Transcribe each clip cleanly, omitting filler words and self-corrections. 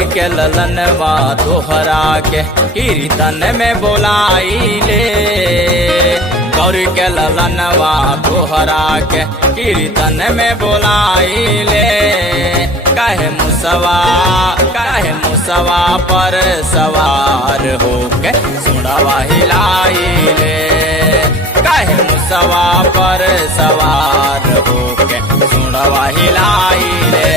गौरी के ललनवा तोहरा के कीर्तन में बोलाइले। गौरी के ललनवा तोहरा के कीर्तन में बोलाइले। काहे मुसवा पर सवार होके सुड़वा हिलाइले। काहे मुसवा पर सवार होके सुड़वा हिलाइले।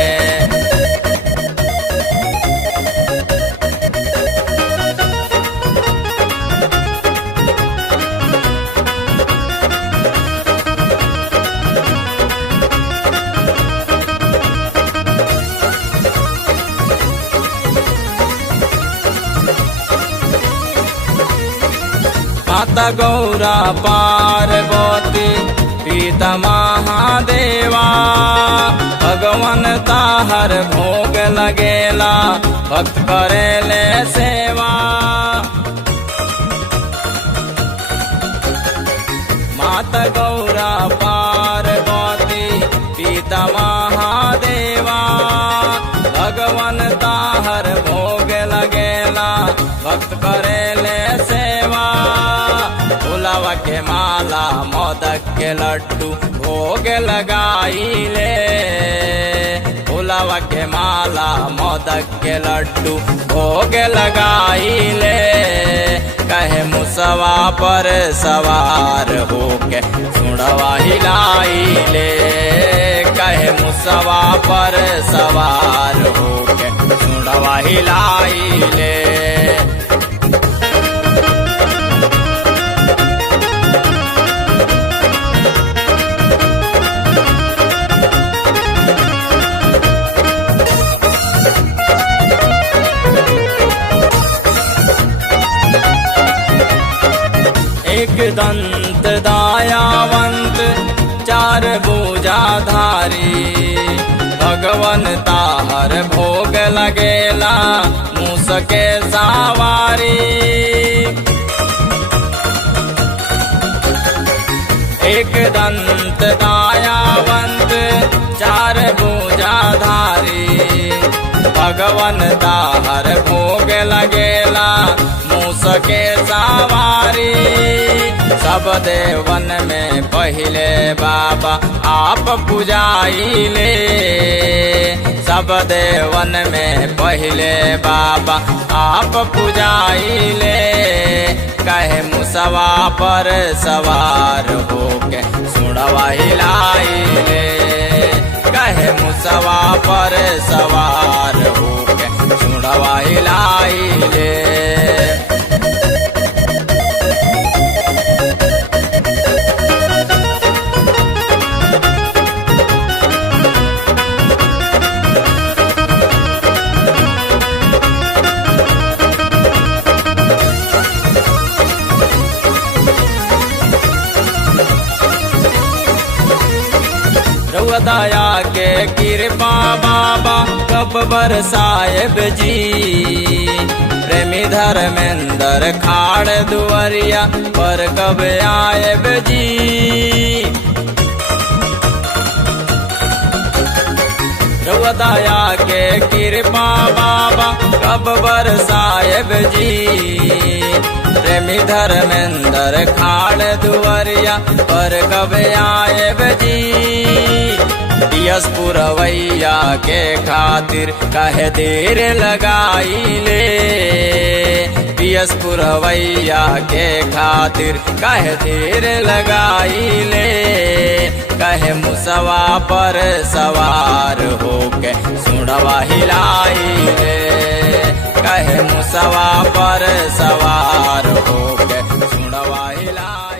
माता गौरा पार्वती पिता महादेवा भगवान ताहर भोग लगेला भक्त करेले सेवा। माता गौरा पार्वती पिता महादेवा भगवान ताहर भोग लगेला भक्त करेले सेवा। फुलवा के माला मोदक के लड्डू भोग लगाइले। फुलवा के माला मोदक के लड्डू भोग लगाइले। कहे मुसवा पर सवार होके सुड़वा हिलाइले। कहे मुसवा पर सवार होके सुड़वा हिलाइले। एक दंत दयावंत चार भुजाधारी भगवन ताहर भोग लगेला मूस के सवारी। एक दंत दयावंत चार भुजाधारी भगवन ताहर भोग लगेला मूस के सवारी। सब देवन में पहिले बाबा आप पुजाइले। सब देवन में पहिले बाबा आप पुजाइले। कहे मुसवा पर सवार होके सुड़वा हिलाइले। कहे मुसवा पर सवार होके सुड़वा हिलाइले। दया के कृपा बाबा कब बरसाएब जी। प्रेमी धर्मेंद्र खाड़ दुआरिया पर कब आएब जी। दया के कृपा बाबा कब बरसाएब जी। प्रेमी धर्मेंद्र खाड़ दुआरिया पर कब आएब जी। पियस पुरवैया के खातिर कहे देर लगाइले। पियस पुरवैया के खातिर कहे देर लगाइले। कहे मुसवा पर सवार होके सुड़वा हिलाइले। कहे मुसवा पर सवार होके सुड़वा हिलाइले।